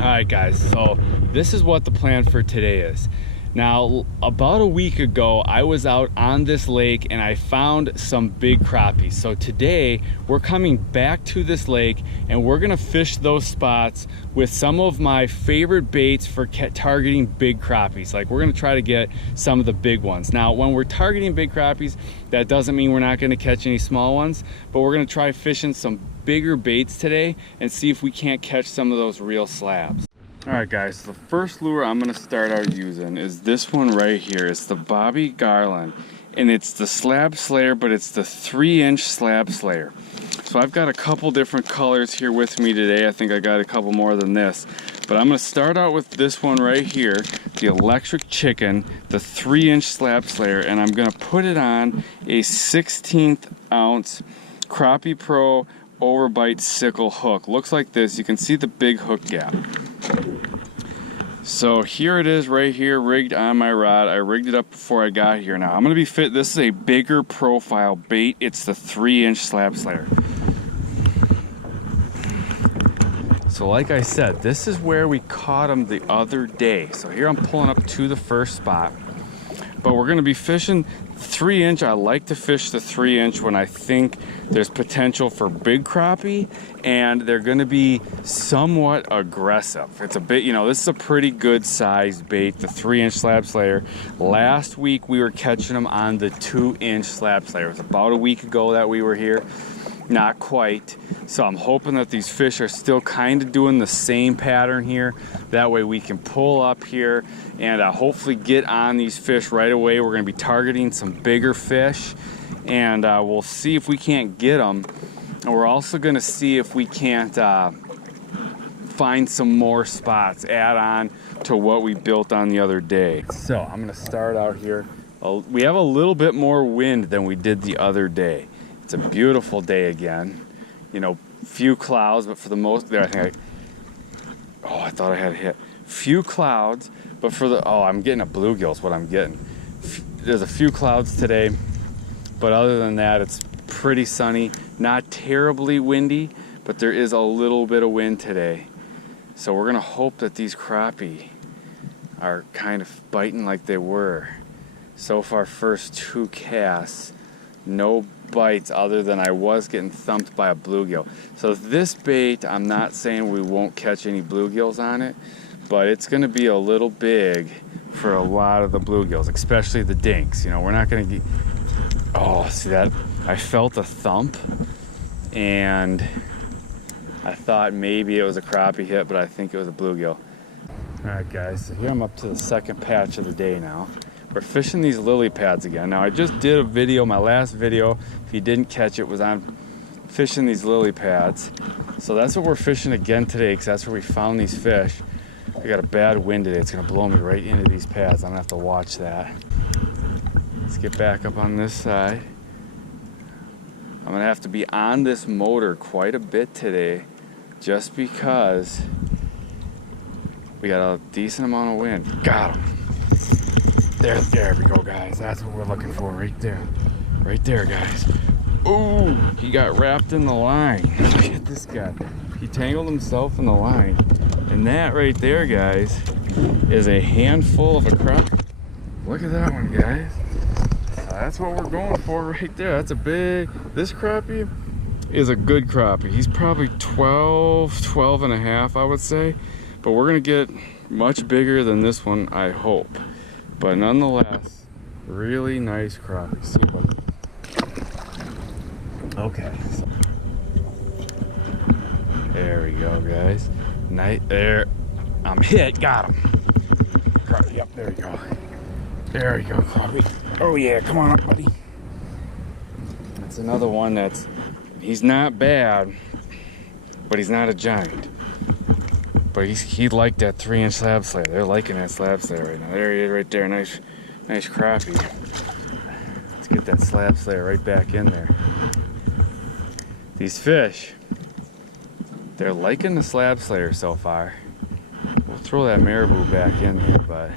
All right, guys, so this is what the plan for today is. Now, about a week ago, I was out on this lake and I found some big crappies. So today, we're coming back to this lake and we're gonna fish those spots with some of my favorite baits for targeting big crappies. Like, we're gonna try to get some of the big ones. Now, when we're targeting big crappies, that doesn't mean we're not gonna catch any small ones, but we're gonna try fishing some bigger baits today and see if we can't catch some of those real slabs. All right, guys, the first lure I'm gonna start out using is this one right here. It's the Bobby Garland, and it's the Slab Slayer, but it's the 3-inch Slab Slayer. So I've got a couple different colors here with me today. I think I got a couple more than this, but I'm gonna start out with this one right here, the Electric Chicken, the 3-inch Slab Slayer, and I'm gonna put it on a 16th ounce Crappie Pro overbite sickle hook. Looks like this. You can see the big hook gap. So here it is right here, rigged on my rod. I rigged it up before I got here. Now I'm gonna be fit. This is a bigger profile bait. It's the 3-inch Slab Slayer. So like I said, this is where we caught them the other day. So here I'm pulling up to the first spot, but we're gonna be fishing 3-inch. I like to fish the 3-inch when I think there's potential for big crappie and they're gonna be somewhat aggressive. It's a bit, you know, this is a pretty good sized bait, the 3-inch Slab Slayer. Last week we were catching them on the 2-inch Slab Slayer. It was about a week ago that we were here. Not quite. So I'm hoping that these fish are still kind of doing the same pattern here. That way we can pull up here and hopefully get on these fish right away. We're gonna be targeting some bigger fish and we'll see if we can't get them. And we're also gonna see if we can't find some more spots, add on to what we built on the other day. So I'm gonna start out here. We have a little bit more wind than we did the other day. It's a beautiful day again. You know, few clouds, but for the most part, I thought I had a hit. Few clouds, but for the, I'm getting a bluegill is what I'm getting. There's a few clouds today, but other than that, it's pretty sunny. Not terribly windy, but there is a little bit of wind today. So we're gonna hope that these crappie are kind of biting like they were. So far, first 2 casts, no bites other than I was getting thumped by a bluegill. So this bait, I'm not saying we won't catch any bluegills on it, but it's gonna be a little big for a lot of the bluegills, especially the dinks. You know, we're not gonna get, see that? I felt a thump and I thought maybe it was a crappie hit, but I think it was a bluegill. All right, guys, so here I'm up to the second patch of the day now. We're fishing these lily pads again. Now I just did a video, my last video, if you didn't catch it, was on fishing these lily pads. So that's what we're fishing again today, because that's where we found these fish. We got a bad wind today. It's gonna blow me right into these pads. I'm gonna have to watch that. Let's get back up on this side. I'm gonna have to be on this motor quite a bit today, just because we got a decent amount of wind. Got him. There we go, guys. That's what we're looking for right there. Right there, guys. Ooh, he got wrapped in the line. Look at this guy. He tangled himself in the line. And that right there, guys, is a handful of a crappie. Look at that one, guys. That's what we're going for right there. That's a big, this crappie is a good crappie. He's probably 12 and a half, I would say. But we're gonna get much bigger than this one, I hope. But nonetheless, really nice crappie. See, buddy? Okay. There we go, guys. Night there. I'm hit. Got him. Crappie. Yep. There you go. There you go, crappie. Oh yeah. Come on up, buddy. That's another one that's. He's not bad, but he's not a giant. But he liked that 3-inch Slab Slayer. They're liking that Slab Slayer right now. There he is right there. Nice crappie. Let's get that Slab Slayer right back in there. These fish, they're liking the Slab Slayer so far. We'll throw that marabou back in there, but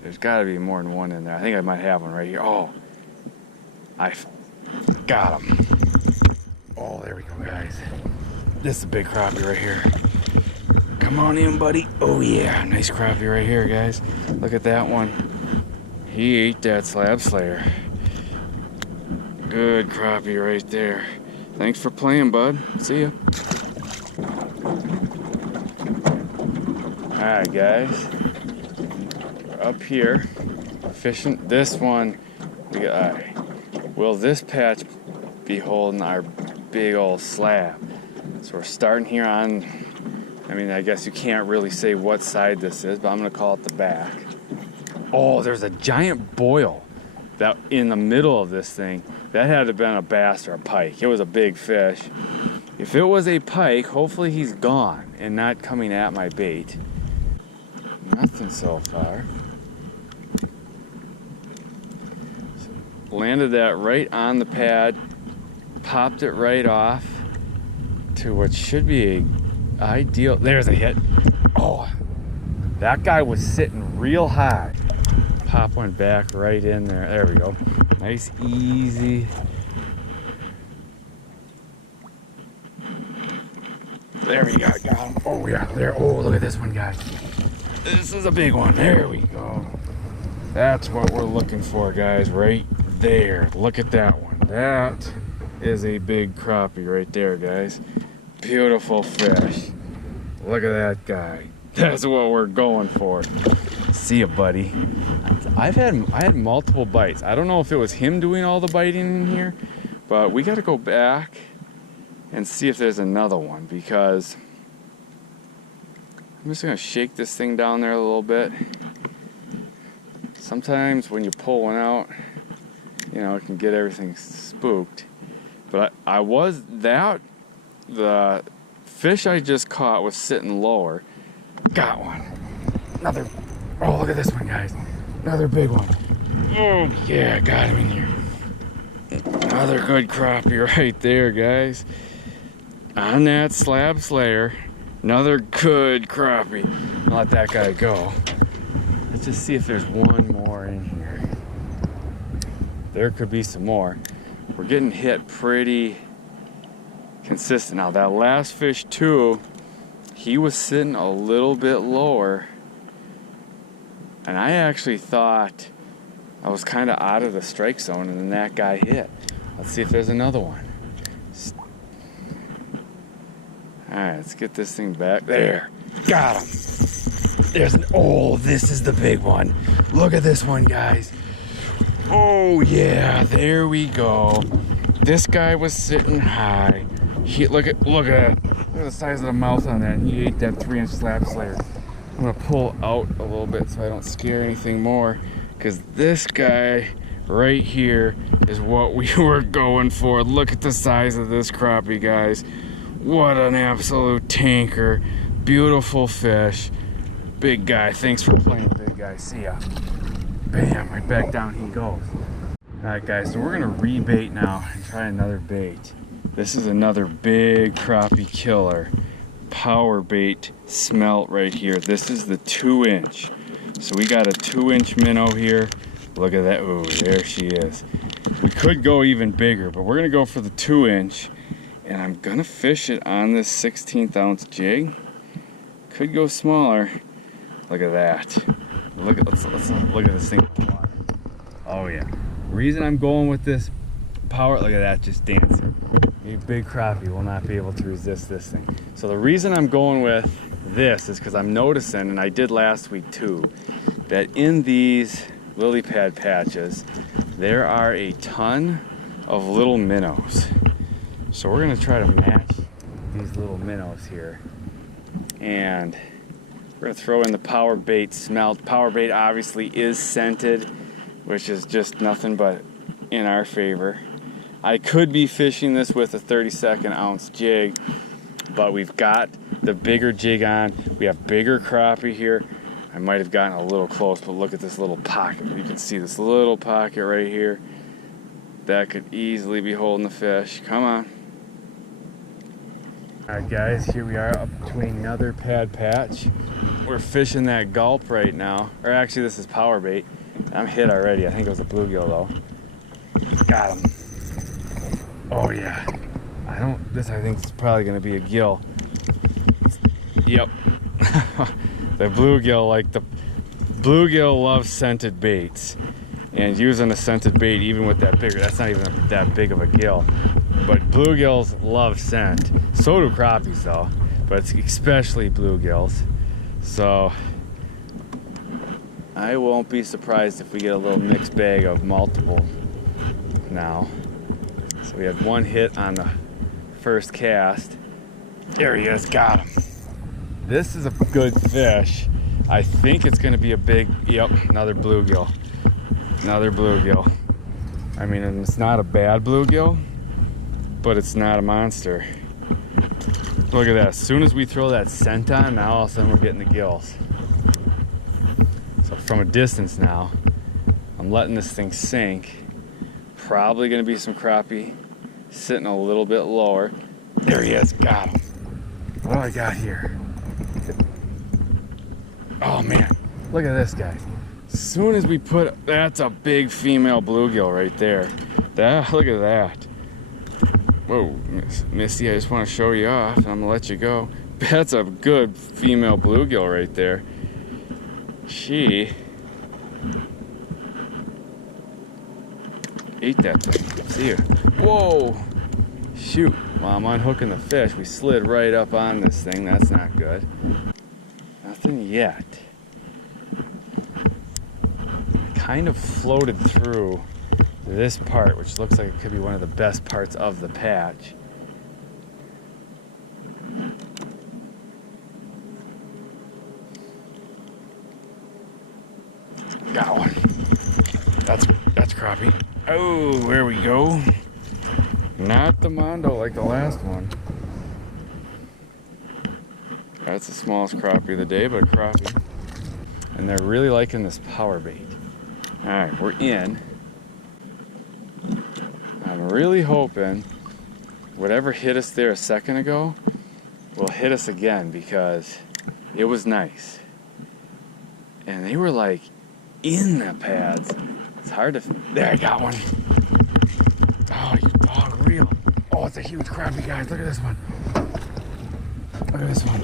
there's got to be more than one in there. I think I might have one right here. Oh, I got him. Oh, there we go, guys. This is a big crappie right here. Come on in, buddy. Oh yeah, nice crappie right here, guys. Look at that one. He ate that slab slayer. Good crappie right there. Thanks for playing, bud. See ya. Alright, guys. We're up here fishing this one. Will this patch be holding our big old slab? So we're starting here on, I mean, I guess you can't really say what side this is, but I'm gonna call it the back. Oh, there's a giant boil that in the middle of this thing. That had to have been a bass or a pike. It was a big fish. If it was a pike, hopefully he's gone and not coming at my bait. Nothing so far. Landed that right on the pad, popped it right off to what should be a ideal. There's a hit. Oh, that guy was sitting real high. Pop went back right in there. There we go. Nice, easy. There we go. Got him. Oh yeah, there. Oh, look at this one, guys. This is a big one. There we go. That's what we're looking for, guys. Right there. Look at that one. That is a big crappie right there, guys. Beautiful fish. Look at that guy. That's what we're going for. See ya, buddy. I had multiple bites. I don't know if it was him doing all the biting in here, but we got to go back and see if there's another one, because I'm just gonna shake this thing down there a little bit. Sometimes when you pull one out, you know, it can get everything spooked. But the fish I just caught was sitting lower. Got one. Another. Oh, look at this one, guys. Another big one. Oh, yeah, got him in here. Another good crappie right there, guys. On that slab slayer. Another good crappie. I'll let that guy go. Let's just see if there's one more in here. There could be some more. We're getting hit pretty consistent. Now, that last fish, too, he was sitting a little bit lower. And I actually thought I was kind of out of the strike zone, and then that guy hit. Let's see if there's another one. All right, let's get this thing back. There, got him. Oh, this is the big one. Look at this one, guys. Oh yeah, there we go. This guy was sitting high. Look at the size of the mouth on that. He ate that 3-inch slab slayer. I'm gonna pull out a little bit so I don't scare anything more, because this guy right here is what we were going for. Look at the size of this crappie, guys. What an absolute tanker. Beautiful fish. Big guy. Thanks for playing, big guy. See ya. Bam, right back down he goes. Alright, guys, so we're gonna rebait now and try another bait. This is another big crappie killer. Power bait smelt right here. This is the 2-inch. So we got a 2-inch minnow here. Look at that. Oh, there she is. We could go even bigger, but we're gonna go for the 2-inch, and I'm gonna fish it on this 16th ounce jig. Could go smaller. Look at that. Let's look at this thing. Oh yeah. Reason I'm going with this power, look at that, just dancing. A big crappie will not be able to resist this thing. So the reason I'm going with this is because I'm noticing, and I did last week too, that in these lily pad patches, there are a ton of little minnows. So we're gonna try to match these little minnows here. And we're gonna throw in the power bait smelt. Power bait obviously is scented, which is just nothing but in our favor. I could be fishing this with a 32nd ounce jig, but we've got the bigger jig on. We have bigger crappie here. I might have gotten a little close, but look at this little pocket. You can see this little pocket right here. That could easily be holding the fish. Come on. All right, guys, here we are up between another pad patch. We're fishing that gulp right now. Or actually, this is power bait. I'm hit already. I think it was a bluegill though. Got him. Oh yeah. I think it's probably gonna be a gill. Yep. The bluegill, like the bluegill loves scented baits. And using a scented bait, even with that bigger, that's not even that big of a gill. But bluegills love scent. So do crappies though, but it's especially bluegills. So I won't be surprised if we get a little mixed bag of multiple now. So we had one hit on the first cast. There he is, got him. This is a good fish. I think it's gonna be a big, yep, another bluegill. Another bluegill. I mean, and it's not a bad bluegill, but it's not a monster. Look at that, as soon as we throw that scent on, now all of a sudden we're getting the gills. So from a distance now, I'm letting this thing sink. Probably gonna be some crappie sitting a little bit lower. There he is, got him. What do I got here? Oh man, look at this guy. As soon as we put, that's a big female bluegill right there. Look at that. Whoa, Missy, I just want to show you off. I'm gonna let you go. That's a good female bluegill right there. She ate that thing. See ya. Whoa! Shoot. While I'm unhooking the fish, we slid right up on this thing. That's not good. Nothing yet. Kind of floated through this part, which looks like it could be one of the best parts of the patch. Got one. That's crappie. Oh, there we go. Not the mondo like the last one. That's the smallest crappie of the day, but a crappie. And they're really liking this power bait. All right, we're in. I'm really hoping whatever hit us there a second ago will hit us again, because it was nice. And they were like in the pads. It's hard to, there, I got one. Oh, you dog reel. Oh, it's a huge crappie, guys. Look at this one. Look at this one.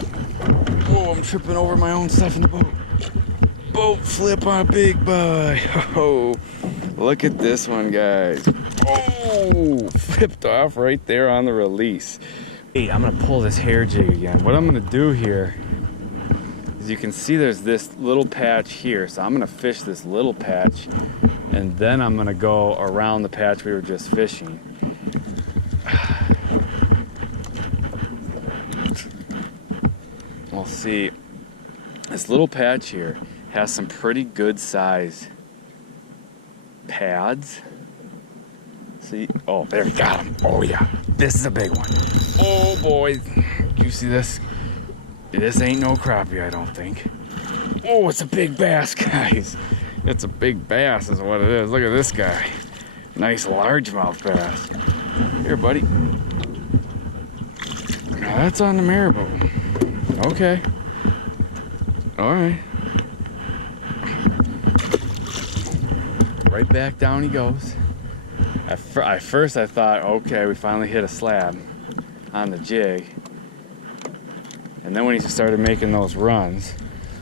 Whoa, I'm tripping over my own stuff in the boat. Boat flip on a big boy. Oh, look at this one, guys. Oh, flipped off right there on the release. Hey, I'm gonna pull this hair jig again. What I'm gonna do here is, you can see there's this little patch here. So I'm gonna fish this little patch, and then I'm gonna go around the patch we were just fishing. We'll see. This little patch here has some pretty good size pads. See, oh, there we got him. Oh yeah, this is a big one. Oh boy, you see this? This ain't no crappie, I don't think. Oh, it's a big bass, guys. It's a big bass is what it is. Look at this guy. Nice largemouth bass. Here, buddy. Now that's on the marabou. Okay. All right. Right back down he goes. At first I thought, okay, we finally hit a slab on the jig. And then when he started making those runs.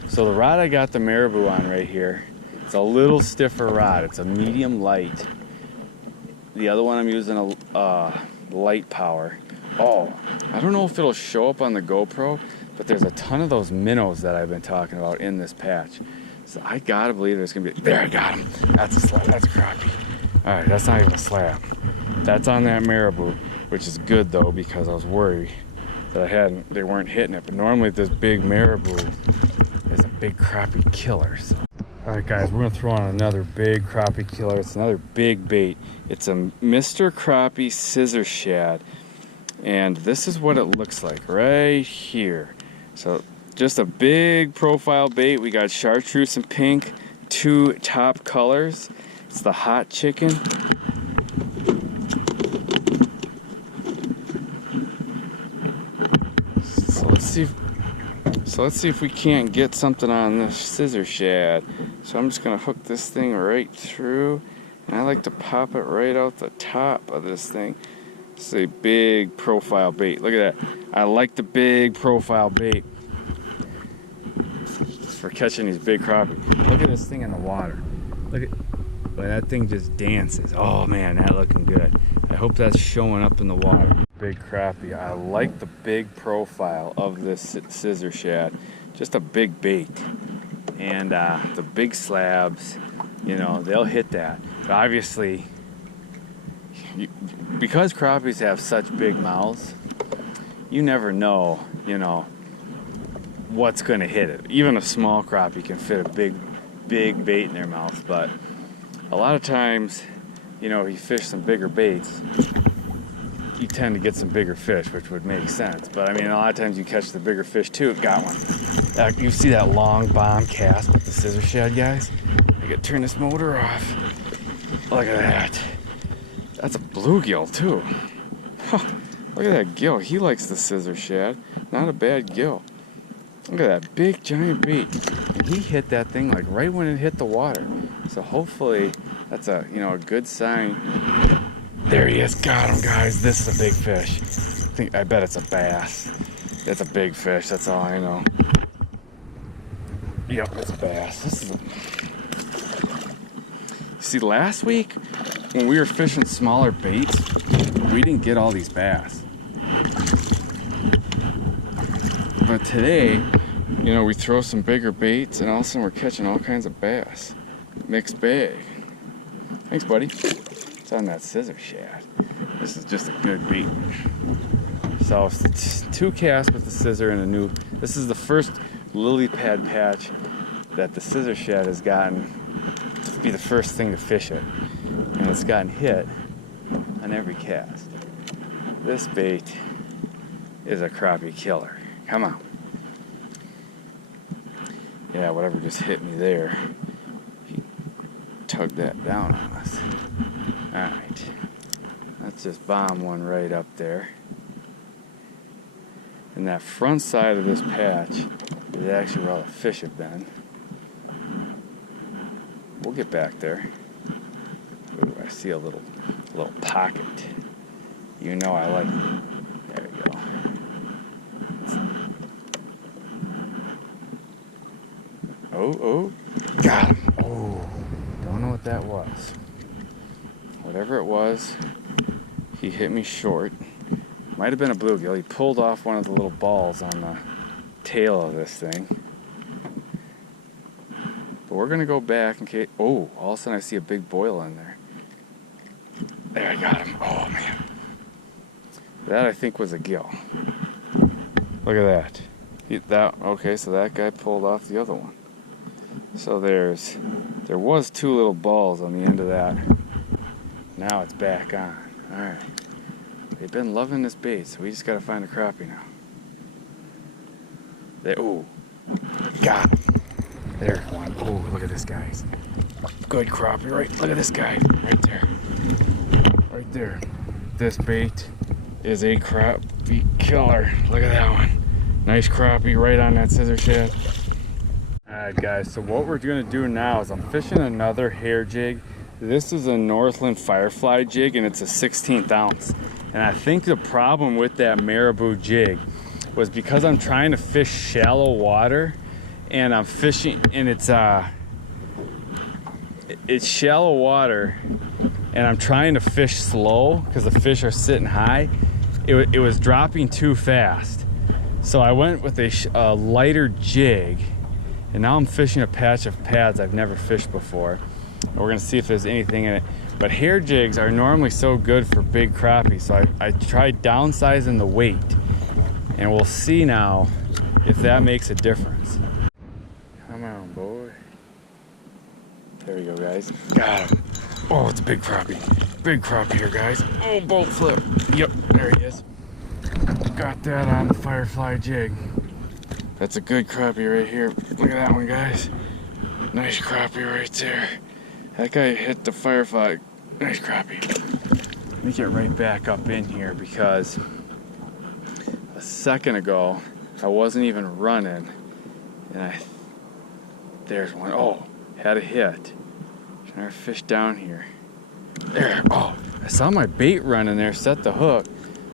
So the rod I got the marabou on right here, it's a little stiffer rod. It's a medium light. The other one I'm using a light power. Oh, I don't know if it'll show up on the GoPro, but there's a ton of those minnows that I've been talking about in this patch. So I gotta believe there's gonna be, there, I got him. That's a slab, that's a crappie. All right, that's not even a slab. That's on that marabou, which is good though, because I was worried that they weren't hitting it. But normally this big marabou is a big crappie killer. So. All right guys, we're gonna throw on another big crappie killer. It's another big bait. It's a Mr. Crappie scissor shad. And this is what it looks like right here. So just a big profile bait. We got chartreuse and pink, 2 top colors. It's the hot chicken. So let's see if we can't get something on this scissor shad. So I'm just gonna hook this thing right through, and I like to pop it right out the top of this thing. It's a big profile bait. Look at that. I like the big profile bait. for catching these big crappie. Look at this thing in the water. Look at, well, that thing just dances. Oh man, that looking good. I hope that's showing up in the water. Big crappie. I like the big profile of this scissor shad. Just a big bait. And the big slabs, you know, they'll hit that. But obviously, because crappies have such big mouths, you never know, you know, what's going to hit it. Even a small crappie can fit a big bait in their mouth, but a lot of times, you know, if you fish some bigger baits, you tend to get some bigger fish, which would make sense. But I mean, a lot of times you catch the bigger fish too. Got one. You see that long bomb cast with the scissor shad, guys? I gotta turn this motor off. Look at that. That's a bluegill too. Huh. Look at that gill. He likes the scissor shad. Not a bad gill. Look at that big giant bait. And he hit that thing like right when it hit the water. So hopefully that's a, you know, a good sign. There he is. Got him, guys. This is a big fish. I bet it's a bass. It's a big fish. That's all I know. Yep, it's a bass. This is a... See, last week when we were fishing smaller baits, we didn't get all these bass. But today, you know, we throw some bigger baits and all of a sudden we're catching all kinds of bass. Mixed bag. Thanks, buddy. It's on that scissor shad. This is just a good bait. So it's 2 casts with the scissor and a new. This is the first lily pad patch that the scissor shad has gotten to be the first thing to fish it, and it's gotten hit on every cast. This bait is a crappie killer. Come on. Yeah, whatever just hit me there. He tugged that down on us. Alright. Let's just bomb one right up there. And that front side of this patch is actually where all the fish have been. We'll get back there. Ooh, I see a little pocket. You know I like it. There we go. Oh, got him. Oh, don't know what that was. Whatever it was, he hit me short. Might have been a bluegill. He pulled off one of the little balls on the tail of this thing. But we're gonna go back in case. Oh, all of a sudden I see a big boil in there. There, I got him. Oh man, that I think was a gill. Look at that. Okay, so that guy pulled off the other one. So there was 2 little balls on the end of that. Now it's back on. All right. They've been loving this bait, so we just gotta find a crappie now. Oh, got him. There's one. Oh, look at this, guys. Good crappie, right? Look at this guy, right there. Right there. This bait is a crappie killer. Look at that one. Nice crappie right on that scissor shad. Alright guys, so what we're gonna do now is I'm fishing another hair jig. This is a Northland Firefly jig and it's a 16th ounce. And I think the problem with that marabou jig was because I'm trying to fish shallow water and I'm fishing and it's shallow water and I'm trying to fish slow because the fish are sitting high. It was dropping too fast. So I went with a lighter jig. And now I'm fishing a patch of pads I've never fished before. And we're gonna see if there's anything in it. But hair jigs are normally so good for big crappie, so I tried downsizing the weight. And we'll see now if that makes a difference. Come on, boy. There we go, guys. Got him. Oh, it's a big crappie. Big crappie here, guys. Oh, boat flip. Yep, there he is. Got that on the Firefly jig. That's a good crappie right here. Look at that one, guys. Nice crappie right there. That guy hit the Firefly. Nice crappie. Let me get right back up in here because a second ago I wasn't even running and there's one. Oh, had a hit. Trying to fish down here. There. Oh, I saw my bait running there, set the hook.